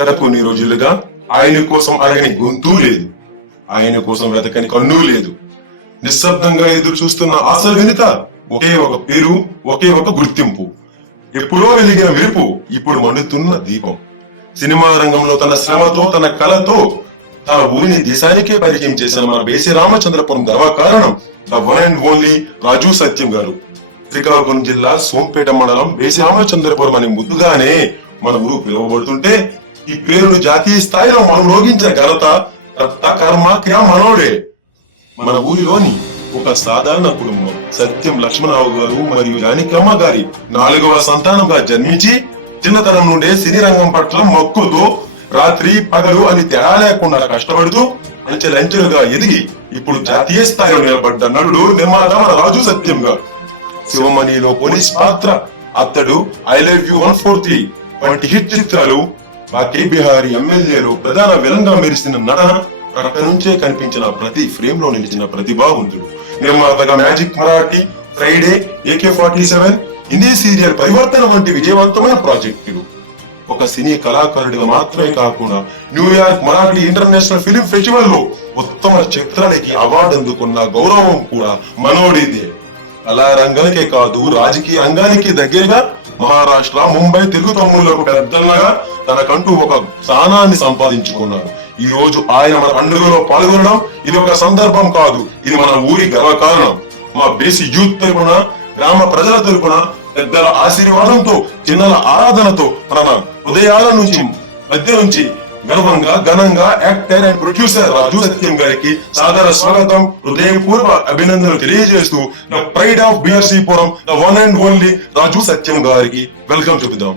గత కొన్ని రోజులుగా ఆయన కోసం అడగని గొంతు లేదు, ఆయన కోసం వెతకని కన్ను లేదు. నిశ్శబ్దంగా ఎదురు చూస్తున్న ఆశల వెనుక ఒకే ఒక పేరు, ఒకే ఒక గుర్తింపు. ఎప్పుడో వెలిగిన మెరుపు ఇప్పుడు మండుతున్న దీపం. సినిమా రంగంలో తన శ్రమతో, తన కళతో తన ఊరిని దేశానికే పరిచయం చేసిన మన బేసి రామచంద్రపురం గర్వకారణం the one and only Raju సత్యం గారు. శ్రీకాకుళం జిల్లా సోంపేట మండలం బేసి రామచంద్రపురం అనే ముద్దుగానే మన ఊరు పిలువబడుతుంటే ఈ పేరును జాతీయ స్థాయిలో మనం రోగించిన ఘనత రక్త కర్మ క్రియా మనోడే. మన ఊరిలోని ఒక సాధారణ కుటుంబం సత్యం లక్ష్మణరావు గారు మరియు జానకమ్మ గారి 4వ సంతానంగా జన్మించి చిన్నతనం నుండే సినీ రంగం పట్ల మక్కువతో రాత్రి పగలు అని తేడా లేకుండా కష్టపడుతూ అంచెలంచెలుగా ఎదిగి ఇప్పుడు జాతీయ స్థాయిలో నిలబడ్డ నటుడు, నిర్మాత మన రాజు సత్యం గారు. శివమణిలో పోలీస్ పాత్ర, అత్తడు, ఐ లవ్ యూ 143 వంటి హిట్ చిత్రాలు, బాకే బిహారీ ఎమ్మెల్యేలు ప్రధాన విలన్గా మెరిసిన నటన, ప్రక్క నుంచే కనిపించిన ప్రతి ఫ్రేమ్ లో నిలిచిన ప్రతిభావంతుడు. నిర్మాతగా magic Marathi, Friday, AK-47, Hindi serial పరివర్తన వంటి విజయవంతమైన ప్రాజెక్టులు. ఒక సినీ కళాకారుడిగా మాత్రమే కాకుండా New York Marathi international film festival లో ఉత్తమ చిత్రానికి అవార్డు అందుకున్న గౌరవం కూడా మనోడిదే. కళా రంగానికే కాదు, రాజకీయ రంగానికి దగ్గరగా మహారాష్ట్ర, ముంబై తెలుగు తమ్ముళ్లకు పెద్దలుగా తనకంటూ ఒక స్థానాన్ని సంపాదించుకున్నారు. ఈ రోజు ఆయన మన పండుగలో పాల్గొనడం ఇది ఒక సందర్భం కాదు, ఇది మన ఊరి గర్వకారణం. మా బేసి యూత్ తరపున, గ్రామ ప్రజల తరపున పెద్దల ఆశీర్వాదంతో, చిన్నల ఆరాధనతో మన హృదయాల నుంచి మధ్య నుంచి గర్వంగా ఘనంగా actor and producer Raju Satyam గారికి సాదర స్వాగతం, హృదయపూర్వక అభినందనలు తెలియజేస్తూ the pride of BRC Puram, the one and only Raju Satyam గారికి వెల్కమ్ చెబుదాం.